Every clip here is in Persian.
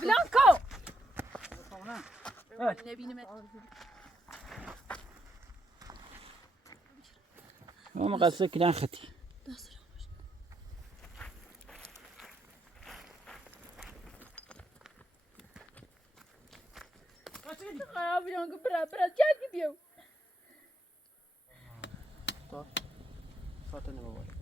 بلانكو ما قصه كلان ختي بلانكو برا جاكي بيو فاتني بابا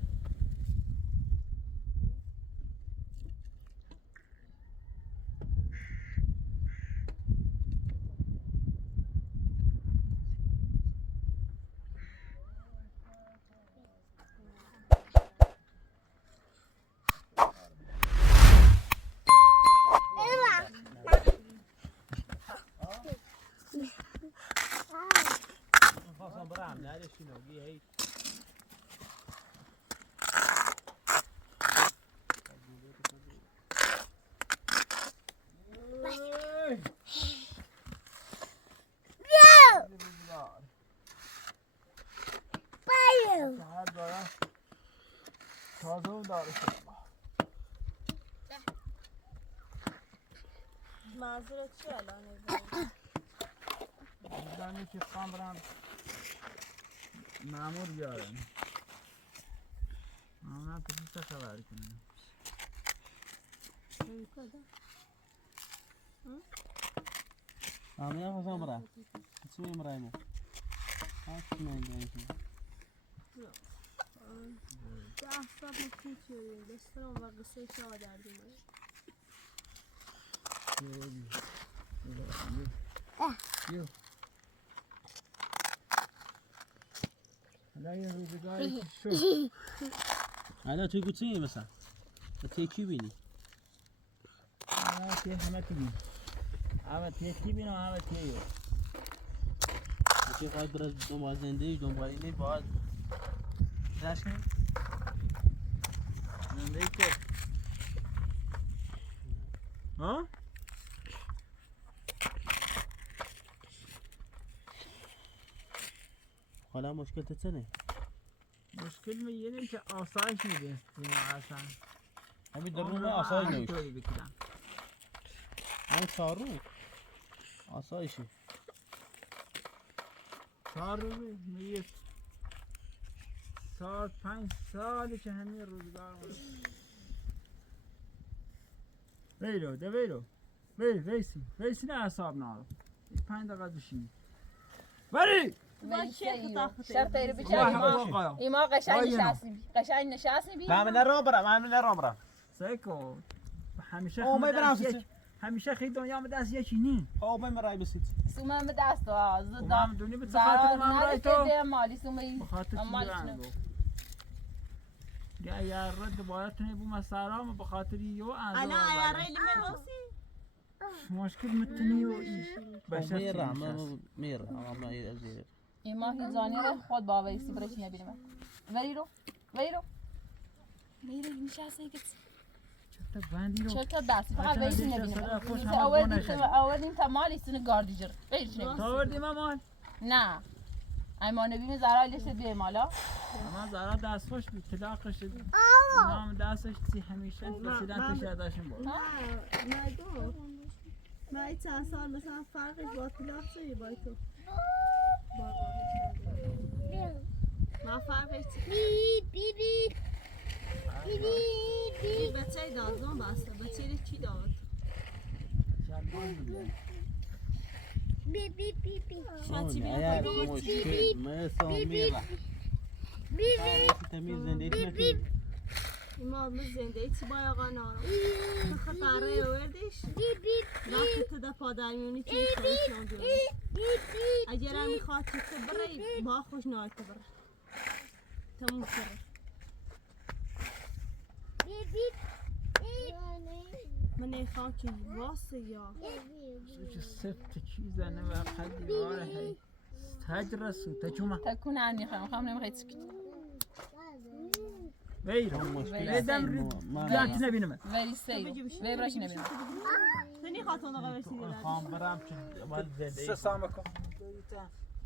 منظورت چیه الان؟ دانی که خان برم مامور بیارم من پلیس خبر کنم آمیا خواستم برم چی میمرایم چی میگن احساب نکنید دستم و قصه شما دردیم یو حالا یه روزگاری شو حالا توی گوچه مثلا تیکی بینی حالا توی همه تی بینی همه تیکی بینی و همه تیو که خواهد برای دنبال زندگی دنبال اینه باید درش کنی زندگی که ها؟ حالا مشکل چه مشکل میگیریم که آسایش میده اصلا همین درون آسایش نمیشه همین چهار رو آسایشی 4 روز میگه 5 سالی که همین روزگار بود ویلو ده ویلو ویسی نه حساب نارو 5 دقیقه بشین بری شرط ایرو بیچاره ایما قشنگ نشستی بی من نه برم سیکو همیشه خیلی دنیا به دست یکی نی من مرای بسید سومه به دست تو من دونی به صفحه من رای تو مالی سومه مالی یا یا رد باید تنی بو مسارام بخاطر یو انا یا ریلی میروسی مشکل متنی و بشر میرم ایما هیزانی رو خود با ویسی برش نبینیم وری رو نشسته کسی چطور دستی فقط ویسی نبینیم آوردیم تا مالی سونه گاردیجر ویش نبینیم تا آوردیم مال؟ نه ایما نبینیم زرای لیست بیای مالا اما زرا دست خوش بید تلاقش دید نام دستش تی همیشه بسیدن تشهداشون بود نه دو من چند سال مثلا فرقش با تلاق چیه با تو ما فرقش بی بچه دازم بسته بچه چی داد بی شاتی ما زنده چی باید آقا نارم قراره آوردش رفت تا پادرمیونی که خواهیشان جوری اگر هم میخواد که بره با خوش نهایت بره تموم کرد من ایخواه که واسه یا چه سفت چیزه نه وقت دیواره هی تاج رسو تجمع تكون عني خام نمیخواد سکت ویرو ادم جات نبینم ولی سیو وی براش نبینم تنی خاطر آقا وسیله خام برام که مال زنده سلام علیکم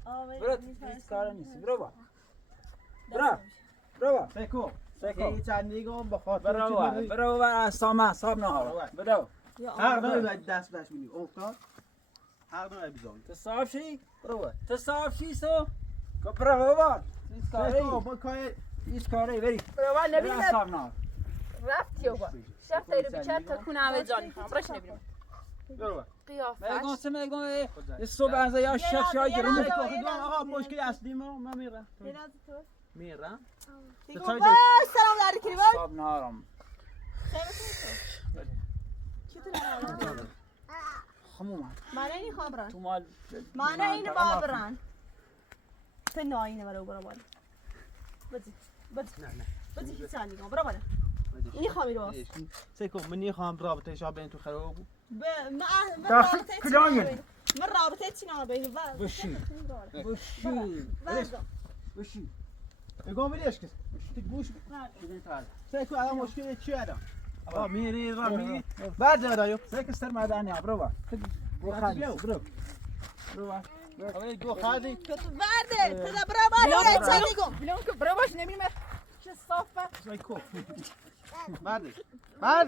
آوه برات هیچ کار نیست برو با سیکو سکو چند نگام با خاطر برو و سامان صاحب نهار بدو حق داره دست بهش میدی افتاد حق داره بزن تو صاحب شی برو تو صاحب شی سو کو برو بابا ما کای هیچ کاری بری برو نبینم برو صاحب نهار رفت یا با شفت ایرو بیچار تکون همه جان میخوام برش نبینم برو قیافش میگم صبح از یا شش یا گرم آقا مشکل اصلی ما من میرم میرم سلام علیکم صاحب نهارم خموم من این خبران تو مال من این بابران فين اینه برو برو بالا بدی هیچ نگم برو بالا این خامی رو سیکو من خواهم رابطه شاب بین تو خراب من رابطه چی نبین بشی بشی بگم بلیش کس گوش سیکو الان مشکل چی الان آقا میری را میری بعد نمیدایو سیکو سر مدانی برو برو خالی برو دو خالی تو برده تو برو بالا چی نگم بلون که برو باش نبینم چه صافه سیکو بعد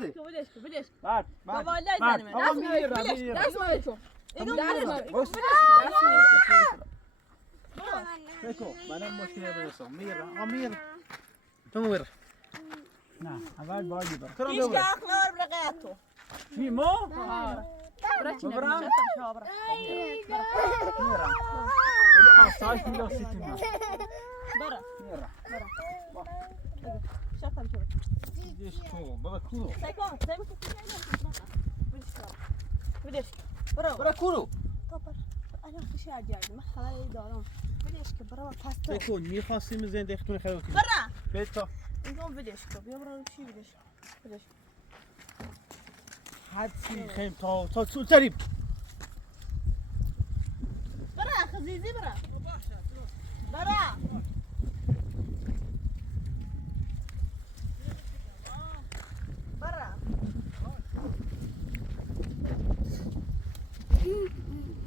بلیش بعد بابا لا زنم آقا میری را میری دست ما بشو سیکو منم مشکل برسم میرم آقا میرم تو میرم نه اول باید برو کرم هیچ دوباره اخبار برقیتو چی ما برو چی برم نبینم میرم آسایش میلا سیتون برو میرم شفتم شو دیش تو بابا کورو سیکون بلیش برو برا کورو بابا انا خوشی عجیبه من خبری دارم بلیش که برو پس تو سیکو میخواستیم زندگیتون خراب کنیم برو بیت تا اینم بلیش که بیا برو چی بلیش حدسی خیم تا تو تریم برا خزیزی برا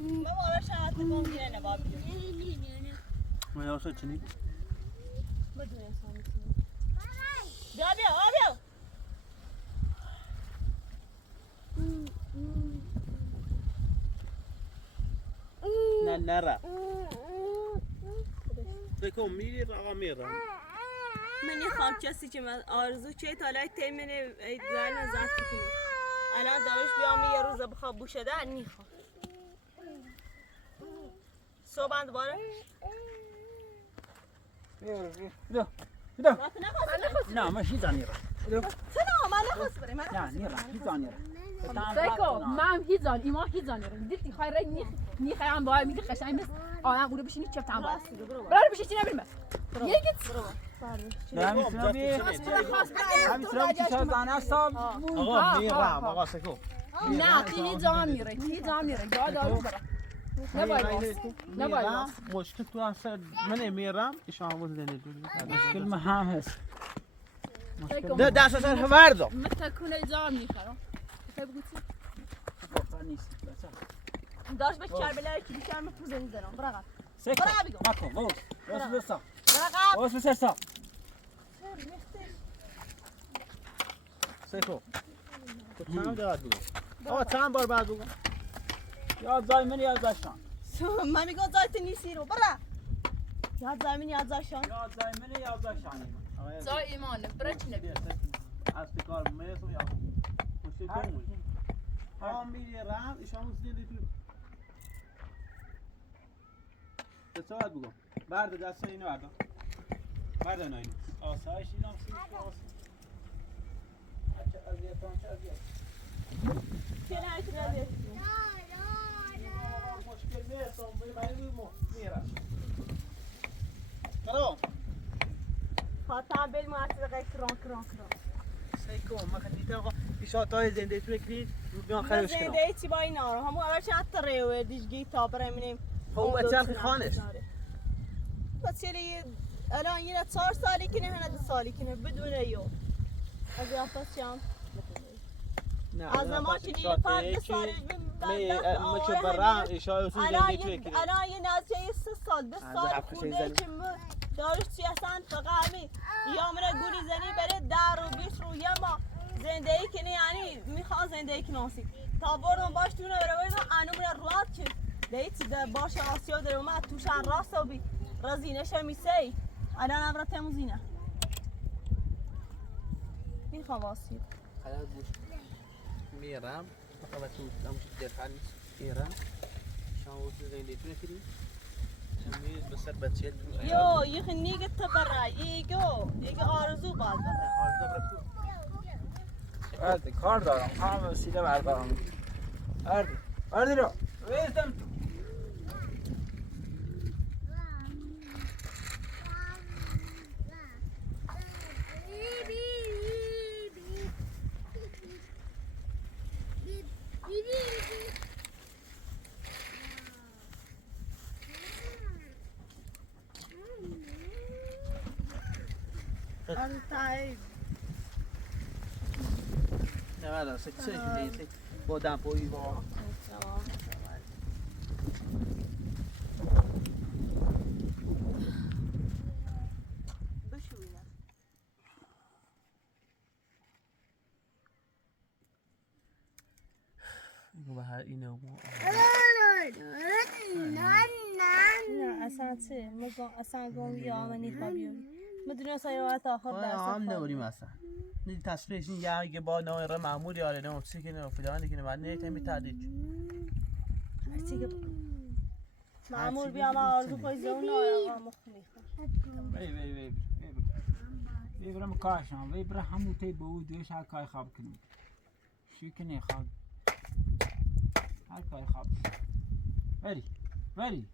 ما وارا شاعت بگم گیره نباب من یاسه چنی بدون انسانی بیا نه نرا سیکو میری آقا میرم من نخوام کسی که من آرزو چه تالای تیمنه ایدوال نزد کنی الان دارش بیام یه روز بخواب بوشده نخوام صبح دوباره بیا نه ماشي دانيرا سلام من نخواست بریم نه نیرا هیچ دانيرا سیکو من هیزان ایما هیزان دیدی خیره نی خیام با میگه قشنگ بس آن قوله بشینی چپ تام برو بشی چی نبینم یه گیت دارم میسنبی همین سرم چی شد دانه صاحب آقا میرم آقا سیکو نه تی جام میره جا دارو برا نباید مشکل تو اصلا من میرم ایشان همون زندگی مشکل مهم هست ده دست از هر وردم متى كنا جام میخرم داشت به چهار بلای که بیشتر مفروض میزنم برقم سیکو برا بگو ماکو باش بسا برقم باش بسا سیکو تو چند داد بگو آقا چند بار بعد بگو یاد زای من یاد زایشان من میگم زایت نیستی رو برا یاد زای من یاد زایشان یاد زای من یاد زایشان زای ایمانه برچ نبی از کار میرسم یا مشکل تو بود هم میرم ایشان همون زندگی تو ساعت بگو برد دست اینو بردم برد اینو آسایش اینم چه اذیت چه نه مشکل میرسم میرم کرام خاطر بیل معطل کران سیکو ما خدیته آقا ایشاتای زنده تو کنید بیان خرابش کنم زنده چی با این آره همون اول چند تا ریوه دیگه تا برای میریم خب بچه خانش بس یه الان یه 4 سالی کنه هنه 2 سالی کنه بدون ریو از یافت شام از زمان که نیل فرد سالی ما چه برام ایشای تو زنده تو کنید الان یه نازیه 3 سال 2 سال خونده که داروش چی اصلا فقط همین یا میره گولی زنی بره در و بیش رو یه ما زندگی کنی یعنی میخوان زندگی کناسی تا بردم باش تو نبره بایدم انو میره روات که دیت ده باش آسیا در اومد توشن راست و بی رزینش میسی الان ابرا تموزینه میخوام آسیا خلاص بوش میرم فقط تو نموش درحال میرم شان وصل زي اللي تنكري تميز بسر بتشيل یو یخ نیگه تبرع ایگو آرزو باز هردی کار دارم همه وسیله بردارم هردی رو ویستم نه ولی سکسی با دمپویی با به هر اینه نه اصلا چه مگم اصلا گم یا منی خبیوی مدونه سایرات آخر درس هم نوریم اصلا نه تصویرش این یه با نوع معمولی آره نه چیزی که نه فلان دیگه بعد نه تمی تعدیل هرچی که معمول بیا ما آرزو کوی زون آیا مخمی وی برم کارشان وی برم همون تی بود دوش هر کاری خواب کنیم شو کنی خواب هر کاری خواب وری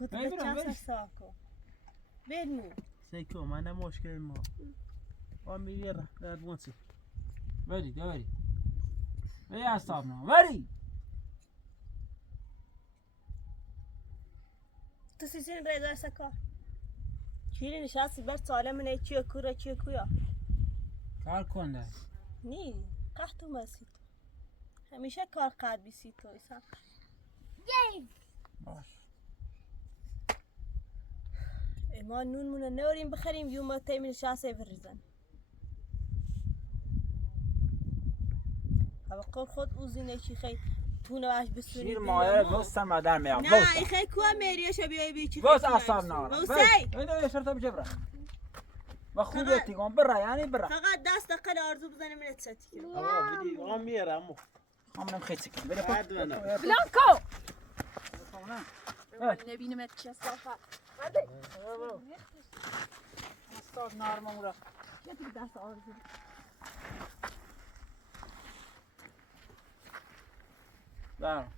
کتب چند ساکو برمو سیکو من مشکل ما با میره در بونسی وری اصاب نه وری تو سیزین برای سکا چیلی نشستی بر سالم نه چیه کویا کار کنده نی قحطو مسی تو همیشه کار قد بیسی تو ایسا باش ما نون مونه نوریم بخریم یوم ما تیمی نشسته بریزن هوا قول خود اوزینه چی خیلی پونه باش بسونی شیر مایه وستم مادر میام نه ای خیلی کوه میریش بیایی بی چی وست اصاب نه وسی اینو شرط بچه برا و خوبیتی کن برا یعنی برا فقط دست دقل آرزو بزنیم من اتساتی کنم آقا بدی آقا میرم خامنم خیلی کن بره بلانکو نبینم چه صافه استاد نارمم را یه دیگه دست آرزو زار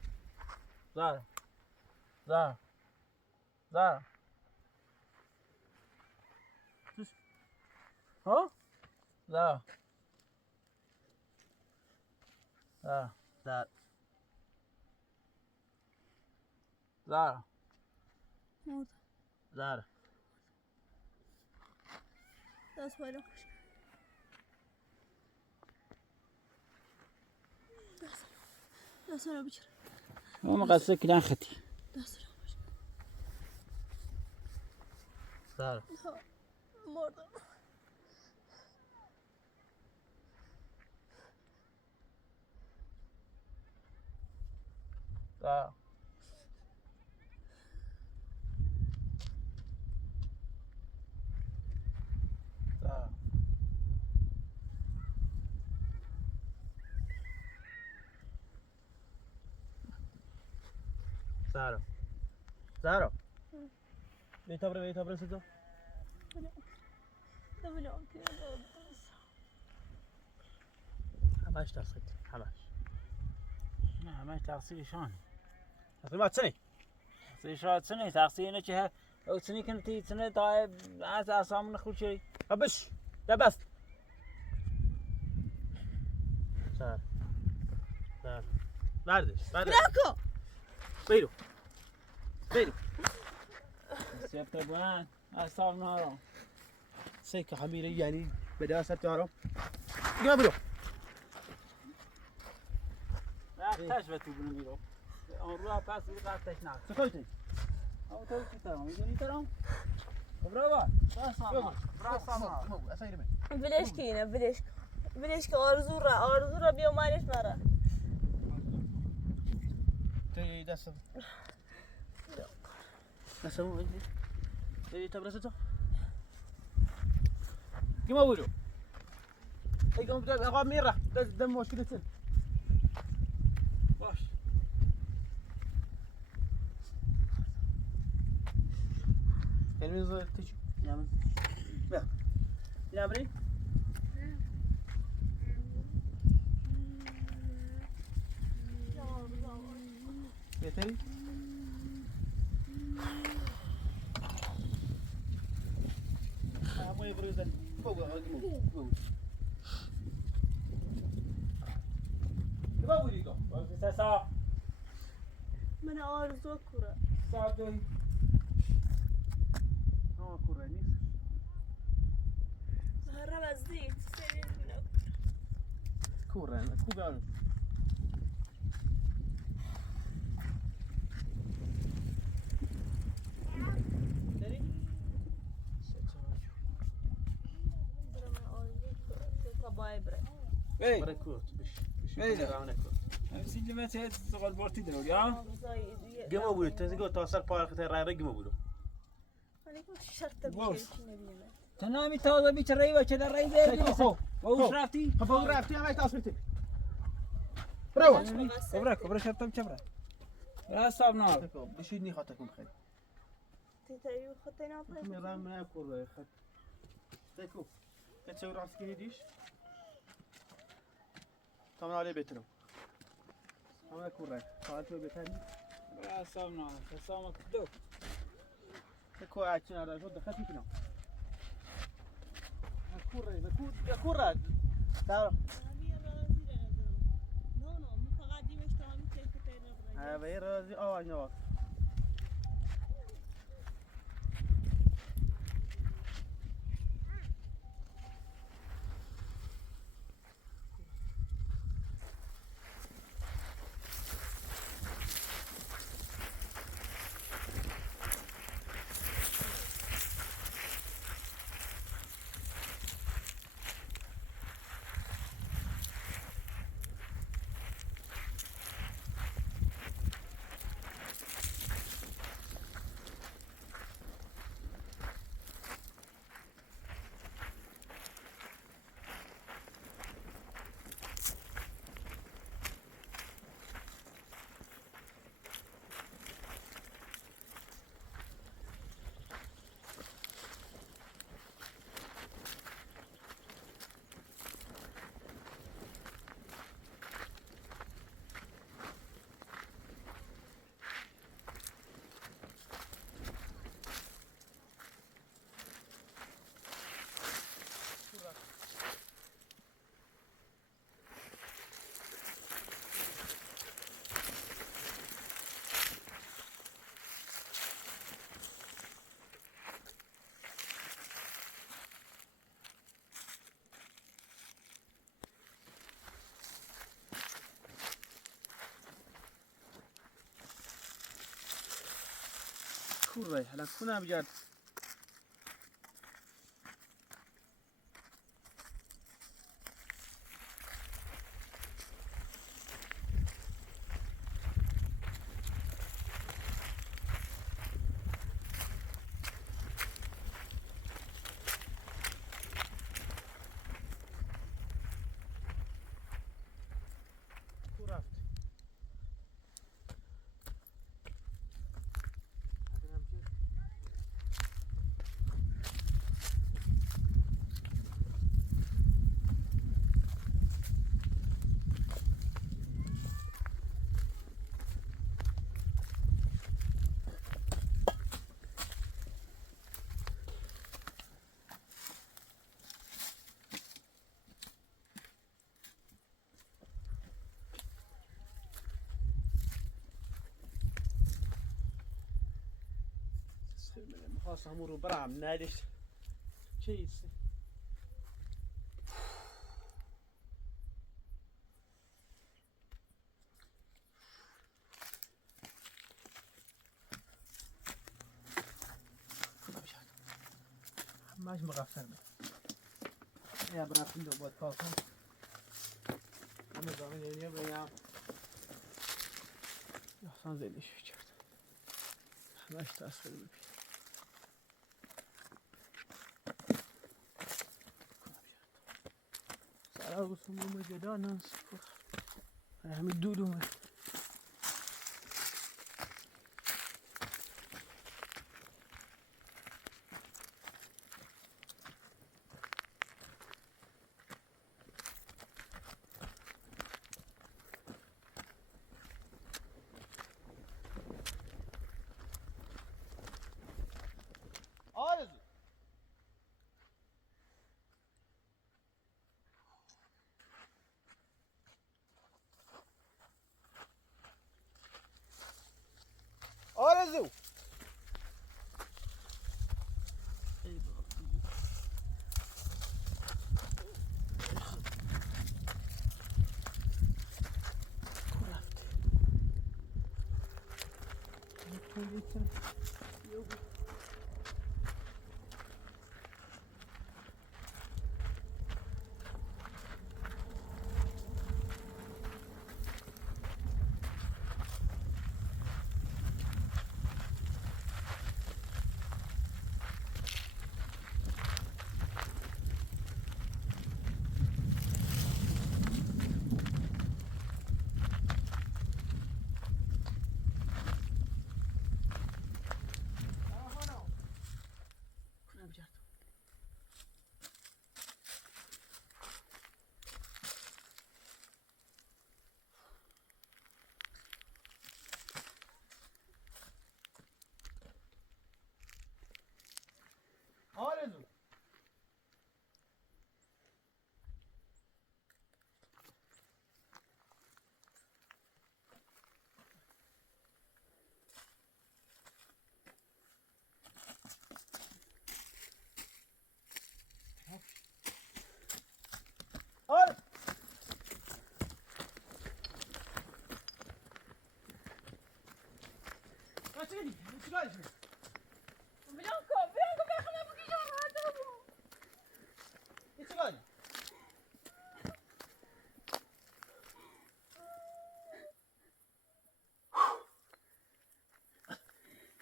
ها زار دست بالا خوش دست رو بچر ما قصه کدن خطی دست رو خوش زار مردم زارو بیتا سیدو همش تقصیر همش تقصیرشان تقصیر ما چنی تقصیر اینه که او چنی کنی چنه تا از اصام نخوش شدی بش ده بس زار بردش براکو بیرو سیفت بلند اصاب نارم سیکو همیره یعنی به دست دارم دیگه برو رفتش به تو برو میرو آن رو پس رو رفتش نه چطوری او تو چی ترام میدونی ترام برو بلش کینه بلش که آرزو را بیامانش مرا تي دسم دسم تي تبرزته كيما بقولوا اي قوم اقوى ميره دم مشكلة باش الميز تيجي يعمل لا يعمل يا تري ما يبرز فوق فوق كيما بقولي قوم ساسا من آرزو کرا ساعدوني ها كورة نيس هرم از دید سرین بینم كورة كوبا تري برم آرزو کرا تا بای بره اي بركوت بش إيه. راونا كوت نفسي اللي ما تهد صغر بورتي درو يا قم بقولوا تنزقوا توصل بارك ترى رقم بقولوا شرط بوس. بشه نبینه تنامي تاوضا بيش الرأي وش هذا الرأي ذي خو. وش رافتي فوق رافت يا ما يتاصلتي برو كبرك شرطم شبرك لا صاب نار بشيني خاطركم خير تیتایی خطه نافره میرم من کور خط تکو تسوي راسك هديش طبعا عليه بيترو طبعا كور قالت له بيتاني لا صاب نار صامك دوك تكو عشان هذا شو دخلت فينا كور تعال هاي رازي نواف كور هلا كنا بجد خلاص امور برام نادش شيء همش مغفر می یا برفتیم دو باید کافم همه زمان یعنی بگم احسان زیدیش کرد همش تصفیه ببین سرا بسیم رو جدا نانس همین دودو می آرزو آرزو آرزو آرزو Bianco, بخونم بگی جان راحت بود.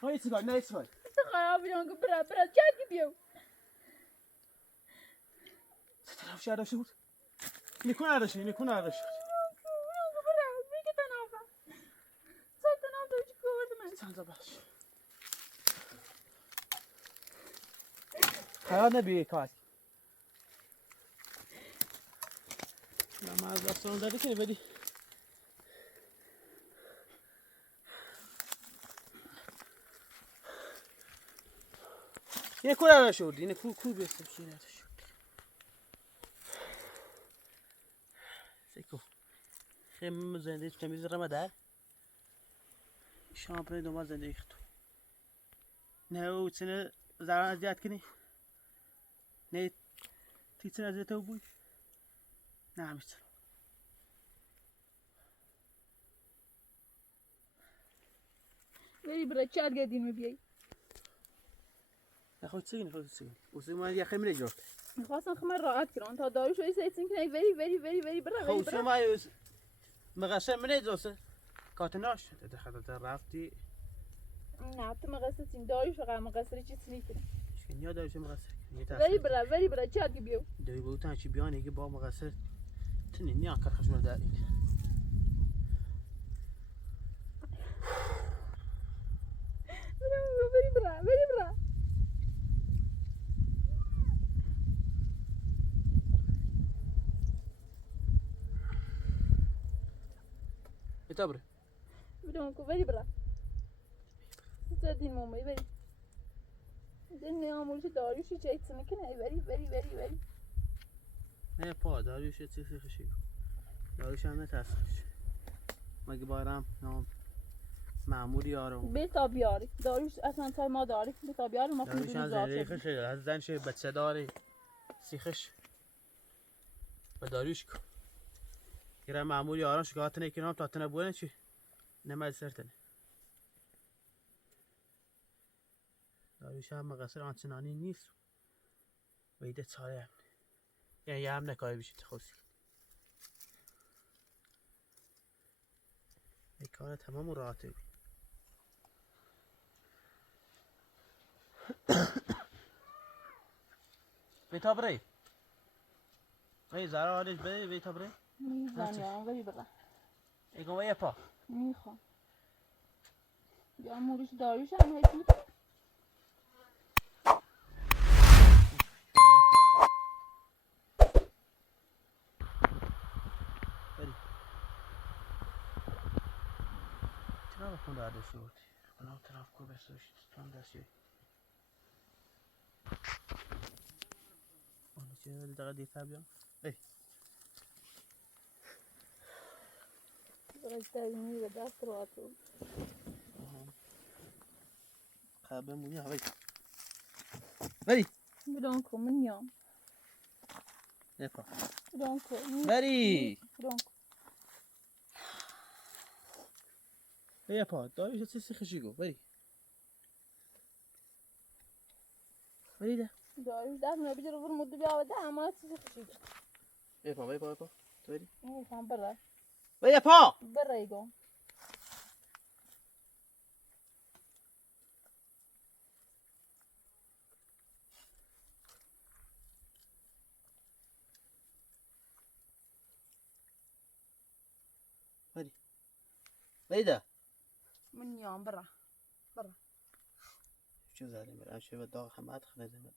های سیگار نه سیگار خراب بیانکو برا چند بیو. طرف شهر شد نیکو نداشت نیکو نداشت بیانکو برا میگه تنافه. صد تنافه چی کردم من. سنزا باش خیال نبیه کار از دستان داری کنی بدی اینه کو نداشت اینه کو بیستم چی نداشت سیکو خیلی زنده تو تمیز رمه در شامپانی دوما زنده ایختو نه او سنه زران ازیاد کنی نه تیتن ازیاد تو بوی نه همیشه بری برا چند گردین میبیایی. نخواد سیگن واسه من یه خیلی جفت میخواستم خمر راحت کنم تا داروش ولی سیتین کنی وری برا خب شما مقصر من ایزوسه کاتناش دخلت رفتی نه تو مقصر تیم داروش فقط مقصر چیزی نیست. شنیا داروش مقصر وری برا چند بیو. دوی بودن چی بیانی که با مقصر تنی نیا کار خشمال داری وری برا. بتابره بیانکو وری برا. زدین مامی وری. دنیا آموزش داروشی چه ایتونه کنه وری. نه پا داروش چیزی خشی داروش هم نترسش مگه بارم نام معمولی آرام بیتا بیاری داروش اصلا تا ما داری بیتا بیاری ما داروش هم زنده خشه از زنش بچه داری سیخش و داروش کن یه معمولی آرام شکایت نکنم تا تنه بودن چی نمید سرتنه داروش هم مقصر آنچنانی نیست بیده چاره هم یعنی یه هم نکاری بشید خوصی این کار تمام و راحته بی بیتا بری ای زهرا حالش بری بیتا بری میزن یا بری بره ایگم یه پا میخوام یا موریش داریوش هم هیچ چرا بکن داده شد بنام طرف کو بسوش تون دستی اون چه دقیقه دیتا بیام ای رجتایی به دست رو آتو خبه مونی هوای بری بدون کو من یام نپا بدون کو بری بدون کو بیا پا داریش چه سیخشی گو بری بری ده داریوش دست نبیجه رو برو مدو بیا بده اما چیزی خشیده بیا پا تو بری میخوام بره بیا پا بره ایگو بری ده من یام بره چه زدیم برای چه به داغ همه خنده زمین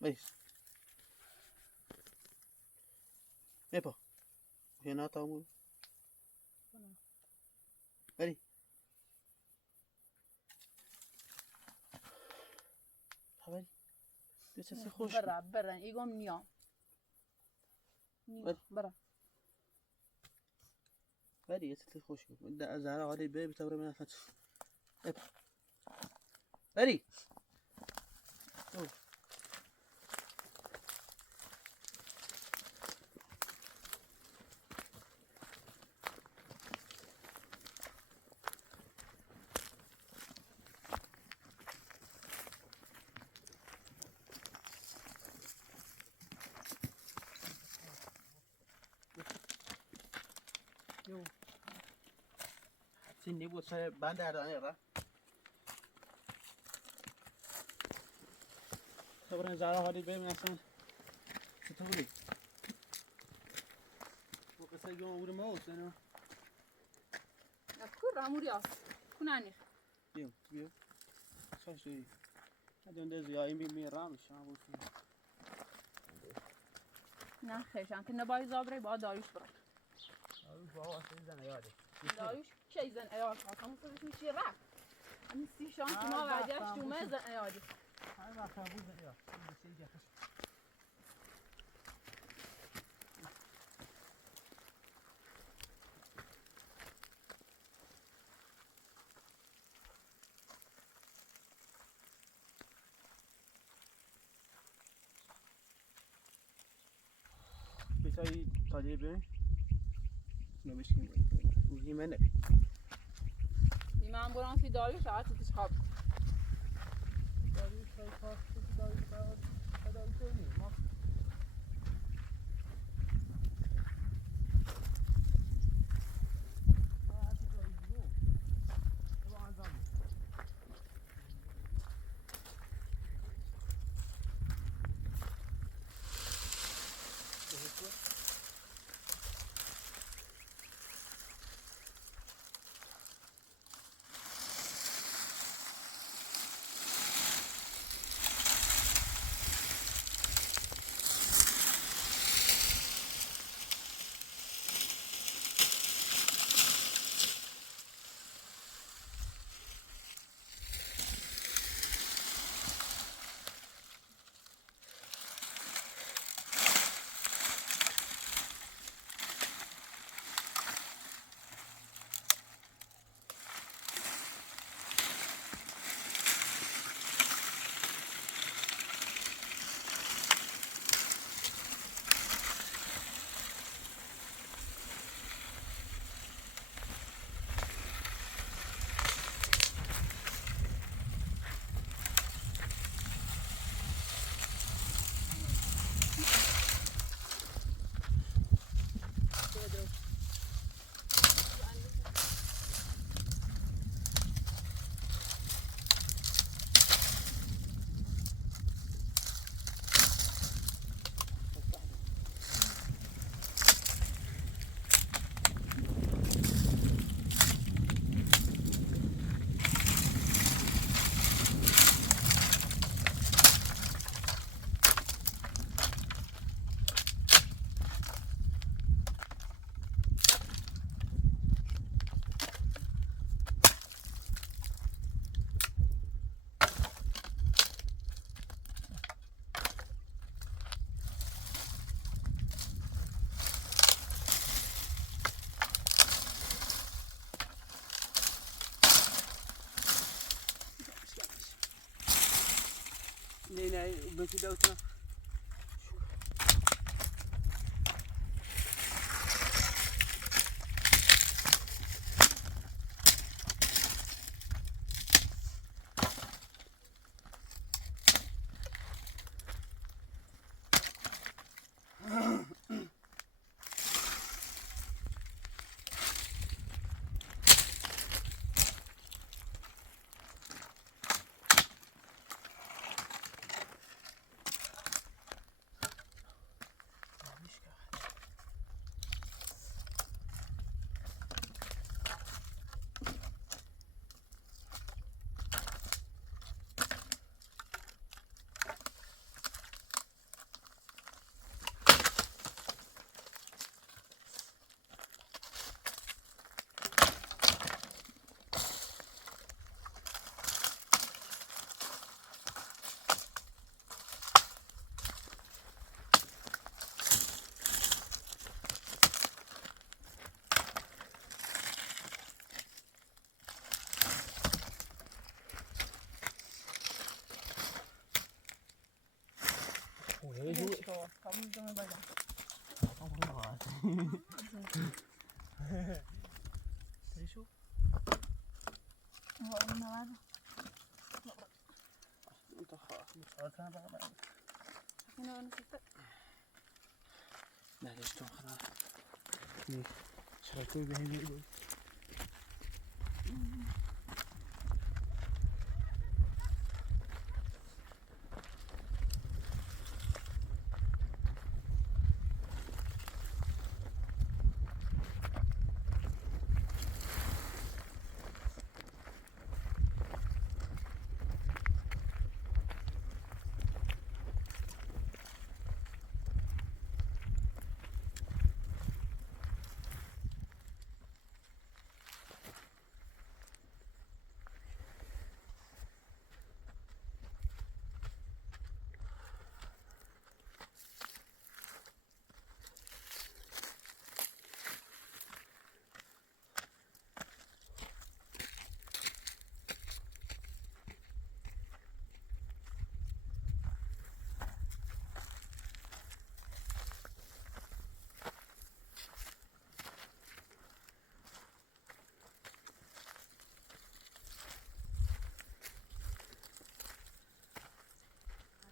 بیس بپا یه نا تامون بری بری بیا چه خوش بره ایگم نیام بره بری یه چه خوش ده زهرا حالی بی بتابره من اصلا بپا بری سینی بود سر بند اردانه را خبرن زهرا حالی ببین اصلا چطوری و قصه گم امور ما هست نه نکر راموری است کنانی بیا چاش داری هدون ده زیایی می رامش شما بود نه خیش انت نبای زابره با داریوش بره بابا اصلا زنه یاده داریوش چه زن ایال خواستم خودش میشه رفت همین 30 شانس ما وجهش دومه زن ایالی هر وقت هم بود زنه یاد این بسیاری گفتش بسایی تالیه بریم نمیشکیم بودی من نبی من برام فی داریوش عادت تشخاب داریوش های کار داریوش داریوش ما بکی دوتنا نه داشتم خلاص شرطه به همی بود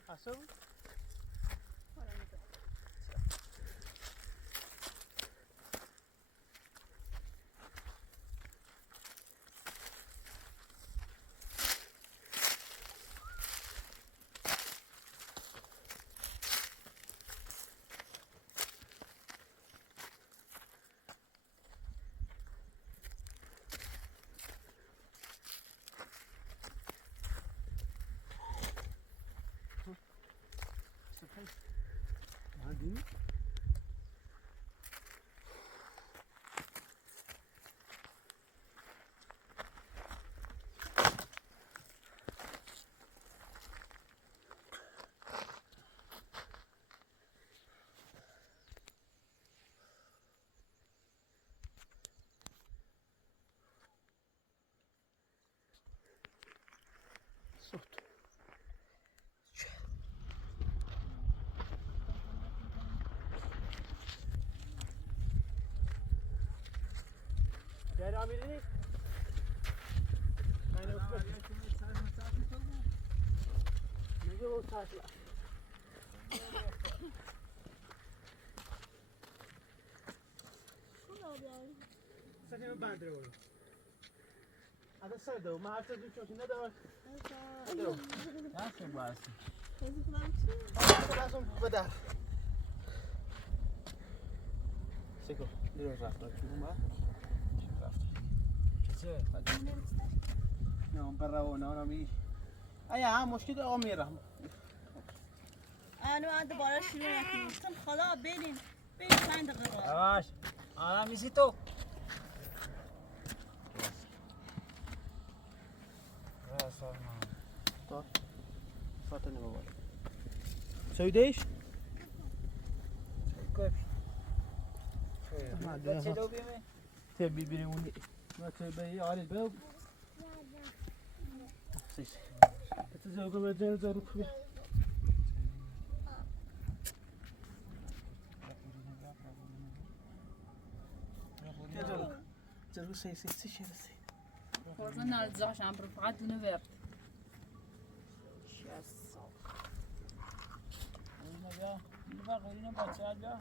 حسب Gel abi dedi. Yani Osman. Ne diyor o saatler? Sen bandre oğlum. Ada sardı. Ma hafta düşüyor. Ne de var? Nasıl varsın? Lazım بدر. سیکو دیروز رفتم تو ما نه اون برا و نه می ایا هم مشکل آقا میرم انا دوباره شروع نکنیم خدا بریم 5 دقیقه یواش آرام میشی تو تو فاطمه بابا سویدش چه دو بیمه تبي بريوني ما تبي على الباب سيس تزوج بدل زروك بگو سی چی رسید خورزن نرزاش هم برو فقط دونه ورد شست اینو بیا اینو بیا اینو بچه ها بیا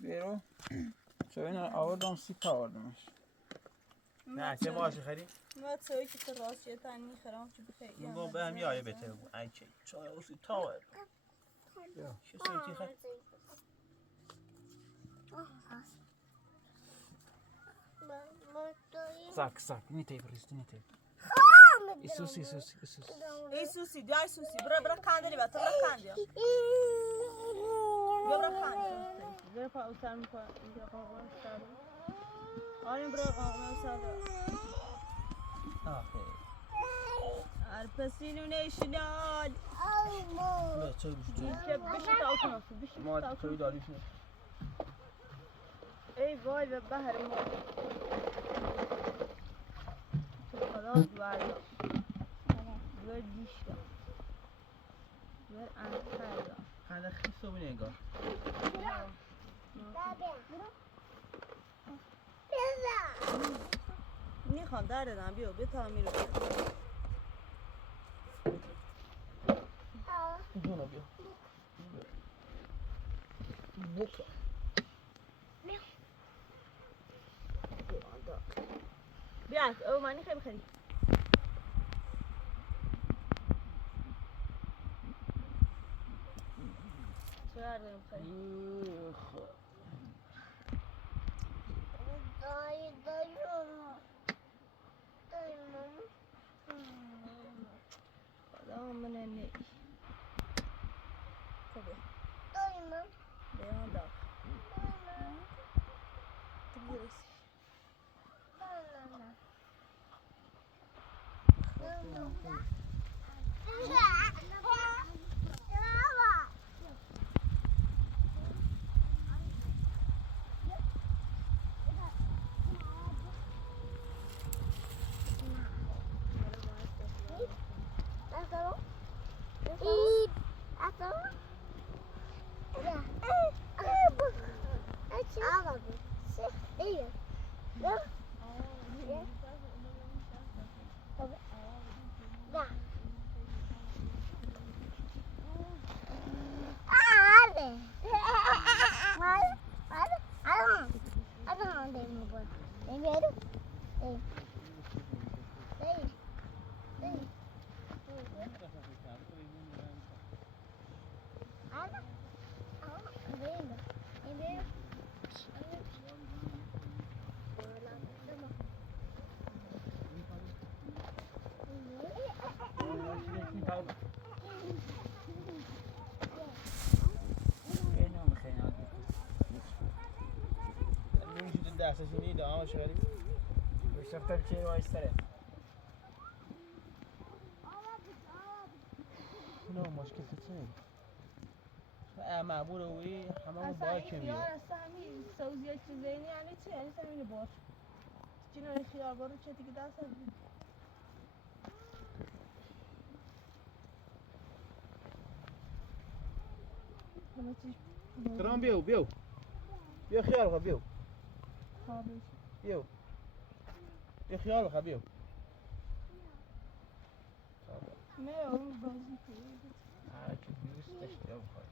بیرو چه این آوردم سیپا آوردمش نه چه ماشی خری؟ ما تسوي كده راسي تاني خرام شو بخير میگم به هم یایه بهتره بود ای چه چای اوسی تاور چه سویتی خری؟ ساک نیتی بریستی نیتی ایسوسی اي سوسي جاي سوسي برا كاندلي بقى برا كاندلي برا كاندلي برا فا وسام فا برا وسام آره برا وسام آخه البسينو نيشنال نه چه گوشتی؟ بشي تاوكنا بشي ما تاوكنا توی داریش نه اي واي ببهر ما خلاص بعد ver dişle ver antalya خنده خیس رو نگاه میخوام در دادم بیا به تعمیر جونو بیا بکن بیا او معنی خیلی بخری چرا داریم بخری خدا من نی خوبه بیان دار تگیرش دستشون نیده آمه شغلی بشرفت بچه وایستره نه مشکل چیه معمول اوی همه باید که میره اصلا همین سوزیه چیزی یعنی چی؟ یعنی همین باش چینا خیار بارو چه دیگه دست ترام بیو بیا خیال خوا بیو بیا خیال خوا بیو نه اون بازی کنید چون بیوست داشته بخواد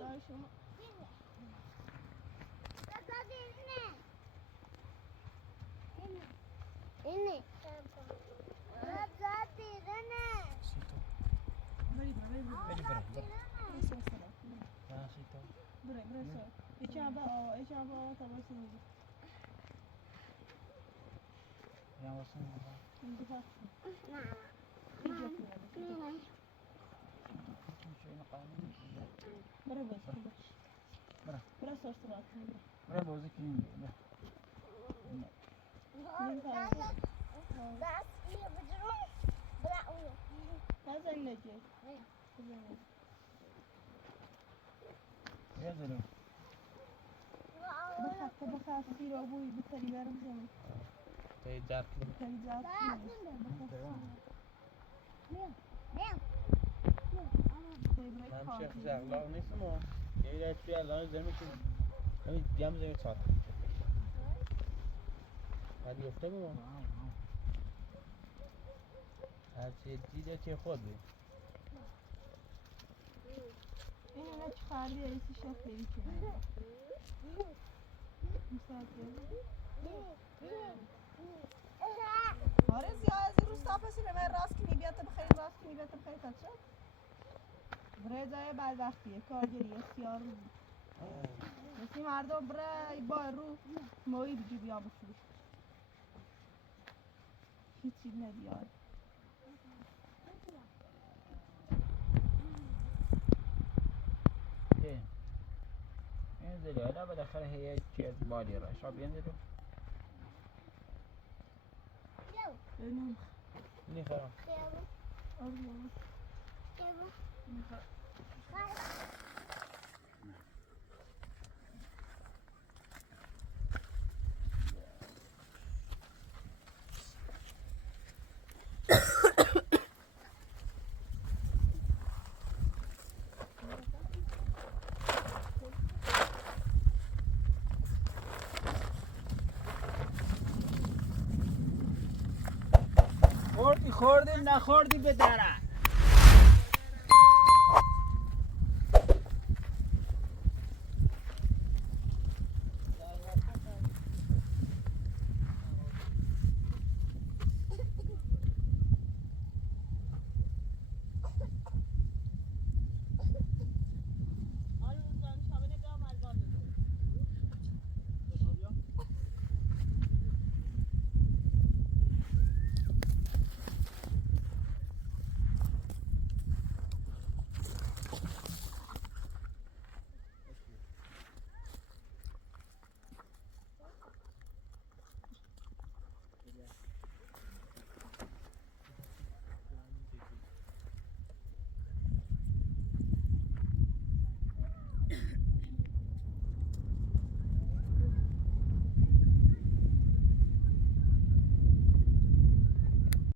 دای شما اینه برای بازی کنیم بیا زلو حتی بخواه سیر و بوی بتری برم زمین تایی جرد کنم بتری جاد همشه خوش اخلاق نیستم و یه رای توی الان زمین که نمی گم زمین چاک بعد یفته بما هرچی دیده که خود بید این اونا چه خردی ایسی شکلی که آره زیادی روز تا پسی به من راست کنی بیاد بخیری راست کنی بیاد بخیری تا چه؟ برای جای بعد وقتیه کارگری اختیار رو مثل مردم برای با رو مایی بگی بیا بفروش هیچی ندیار انزلي هنا بدخل هي تشيز بالي رشا بينزلوا بنام اینی خرم الله خوردی نخوردی به درک